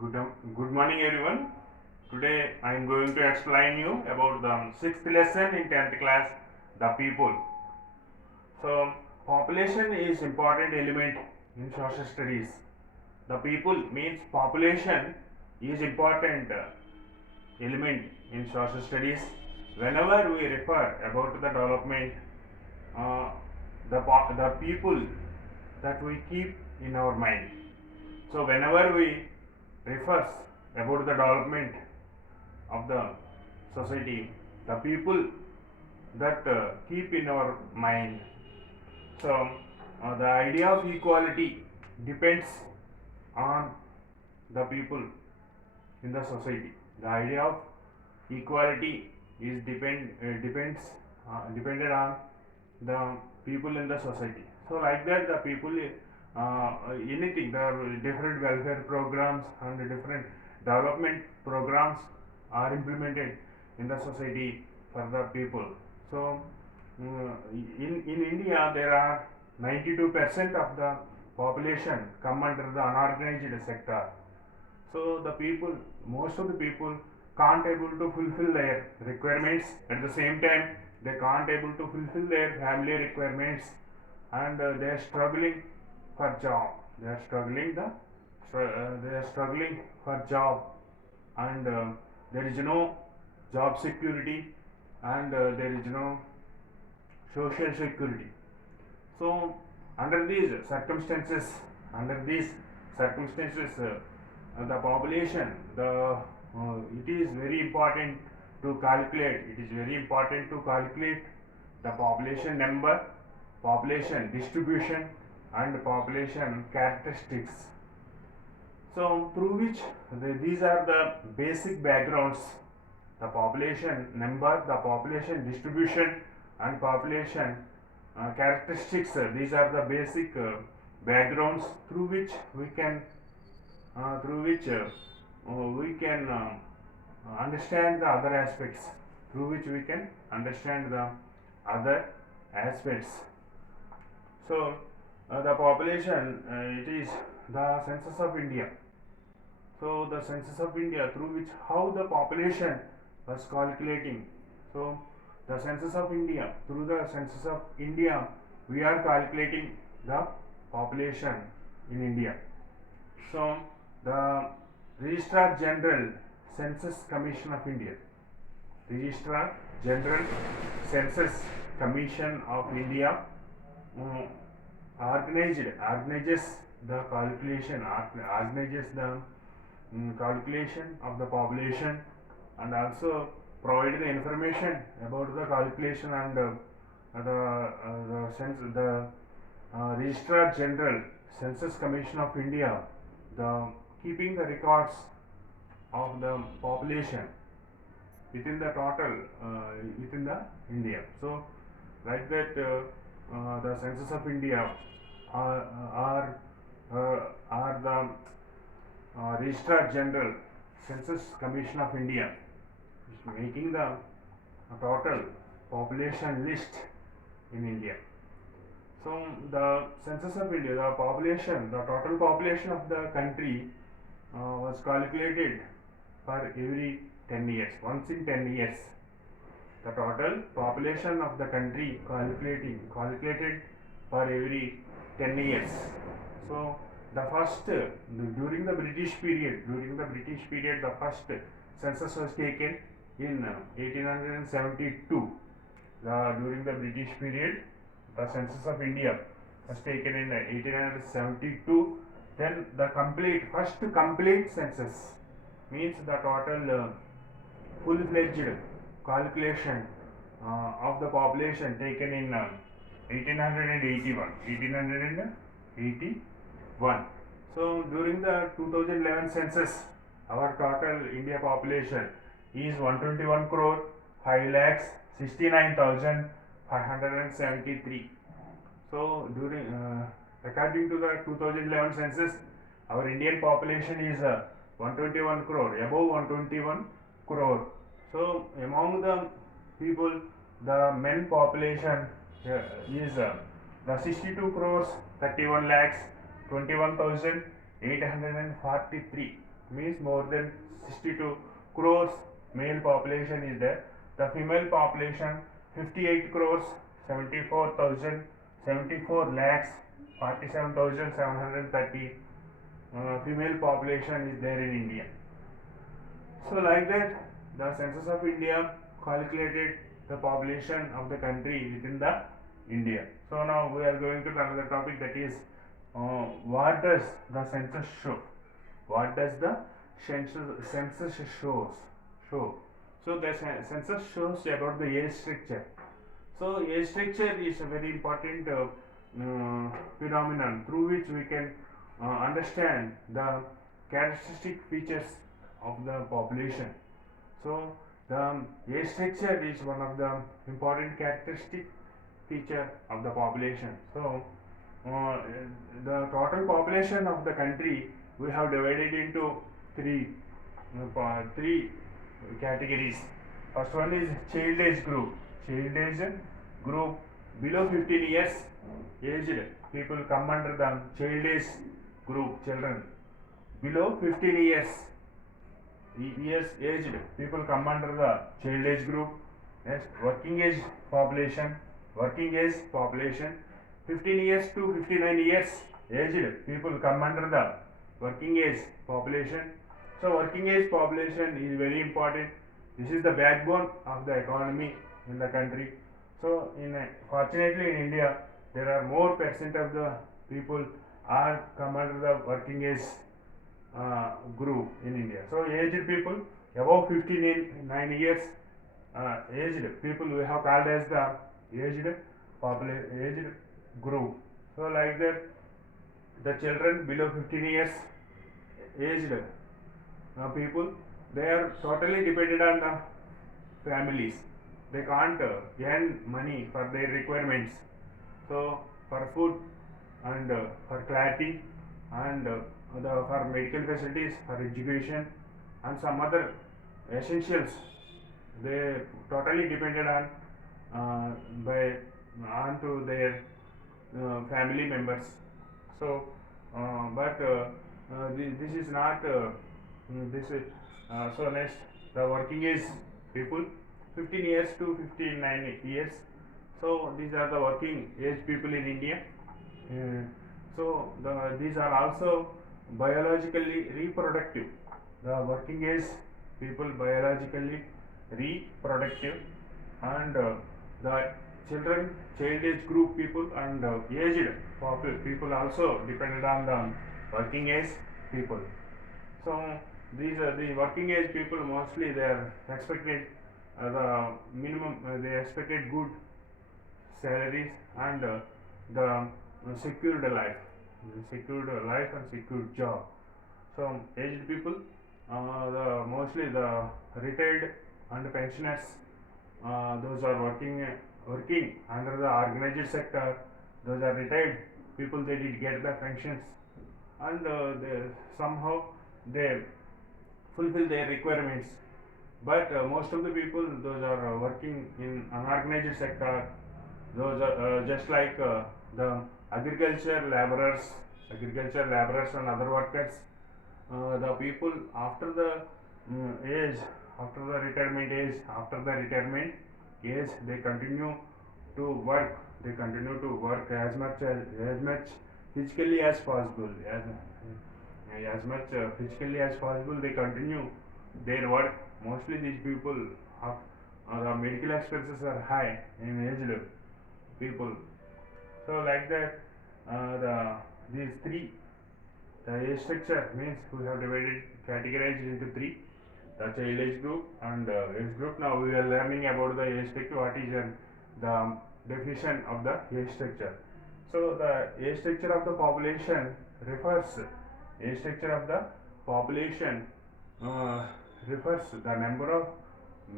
Good, good morning everyone. Today I am going to explain you about the sixth lesson in 10th class, the people. So population is important element in social studies. The people means population is important element in social studies. Whenever we refer about the development, uh, the people that we keep in our mind. So whenever we refers about the development of the society, the people that keep in our mind. So the idea of equality depends on the people in the society. The idea of equality is depended on the people in the society. So like that, the people anything, the different welfare programs and the different development programs are implemented in the society for the people. So in India there are 92% of the population come under the unorganized sector. So the people, most of the people can't able to fulfill their requirements. At the same time, they can't able to fulfill their family requirements, and they are struggling for job. They are struggling for job, and there is no job security, and there is no social security. So under these circumstances, the population, it is very important to calculate. It is very important to calculate the population number, population distribution, and population characteristics. So through which these are the basic backgrounds: the population number, the population distribution, and population characteristics. These are the basic backgrounds through which we can understand the other aspects. Through which we can understand the other aspects. So the population, it is the census of India. So the census of India, through which how the population was calculating. So the census of India, through the census of India, we are calculating the population in India. So the Registrar General, Census Commission of India, Registrar General, Census Commission of India, organizes the calculation of the population, and also provide the information about the calculation, and the Registrar General, Census Commission of India, the keeping the records of the population within the total within the India. So like that, the census of India are the Registrar General, Census Commission of India is making the total population list in India. So the census of India, the total population of the country was calculated for every 10 years, once in 10 years. The total population of the country calculated for every 10 years. So the first during the British period, the first census was taken in 1872. During the British period, the census of India was taken in 1872. Then the first complete census, means the total full-fledged calculation of the population taken in 1881. So during the 2011 census, our total India population is 121 crore 5 lakhs 69,573. So according to the 2011 census, our Indian population is 121 crore, above 121 crore. So among the people, the men population is the 62 crores 31 lakhs 21,843. means more than 62 crores male population is there. The female population 58 crores 74,000 74 lakhs 47,730 female population is there in India. So like that, the Census of India calculated the population of the country within the India. So now we are going to another topic, that is what does the census show? What does the census show? So the census shows about the age structure. So age structure is a very important phenomenon through which we can understand the characteristic features of the population. So the age structure is one of the important characteristic feature of the population. So the total population of the country we have divided into three categories. First one is child age group. Child age group below 15 years aged people come under the child age group. Children below 15 years aged people come under the child age group. Next, working age population. 15 years to 59 years aged people come under the working age population. So working age population is very important. This is the backbone of the economy in the country. So fortunately in India there are more percent of the people are come under the working age group in India. So aged people above 59 years aged people we have called as the aged group. So like that, the children below 15 years aged people, they are totally dependent on the families. They can't earn money for their requirements. So for food and for clothing and for medical facilities, for education and some other essentials, they totally depended on to their family members. So this is not this is so next, the working age people 15 years to 59 years. So these are the working age people in India. So these are also biologically reproductive. The working age people biologically reproductive, and the child age group people and aged people also depended on the working age people. So these are the working age people, mostly they are expected the minimum they expected good salaries and the secured life and secured job. So aged people, mostly the retired and pensioners, those are working under the organized sector. Those are retired people, they did get the pensions, and somehow they fulfill their requirements. But most of the people, those are working in unorganized sector. Those are just like the agriculture laborers and other workers. The people after the age, after the retirement age, they continue to work. As much physically as possible. As much physically as possible, they continue their work. Mostly these people have the medical expenses are high in aged people. So like that, these three, the age structure means we have categorized into three: the child age group and age group. Now we are learning about the age structure. What is the definition of the age structure? So the age structure of the population refers refers the number of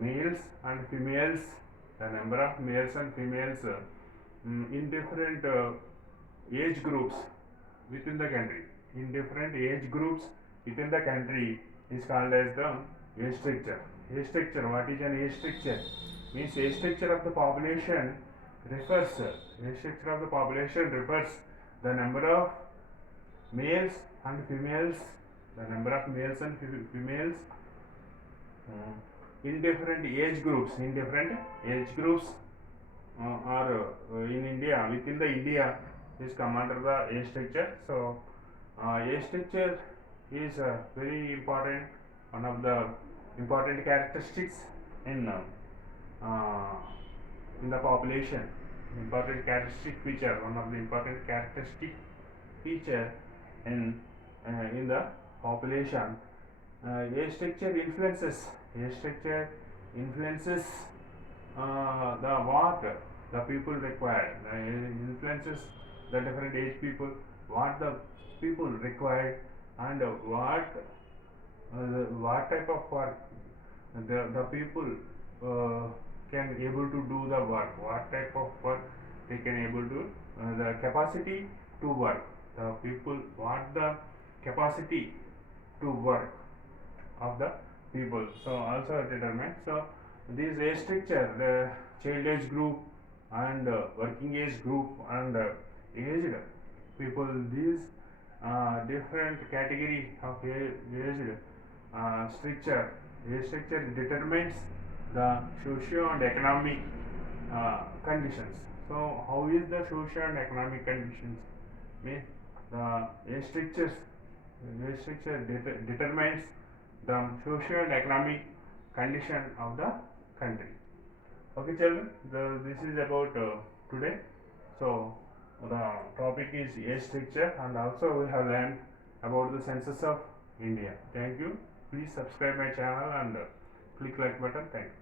males and females, in different age groups within the country. Is called as the age structure. What is an age structure? Means age structure of the population refers the number of males and females the number of males and females in different age groups, are in India, within the India is come under the age structure. So age structure is very important, one of the important characteristics in uh, in the population, important characteristic feature, one of the important characteristic feature in the population. Age structure influences the what the people require, influences the different age people, what the people require, and what type of work the people can able to do the work, what type of work they can able to the capacity to work, the people, what the capacity to work of the people. So also determined. So this age structure, the child age group and working age group and aged people, these different category of aged structure, age structure determines the socio and economic conditions. So how is the socio and economic conditions? Means the age structure determines the social and economic condition of the country. Okay, children, this is about today. So the topic is age structure, and also we have learned about the census of India. Thank you. Please subscribe my channel and click like button. Thank you.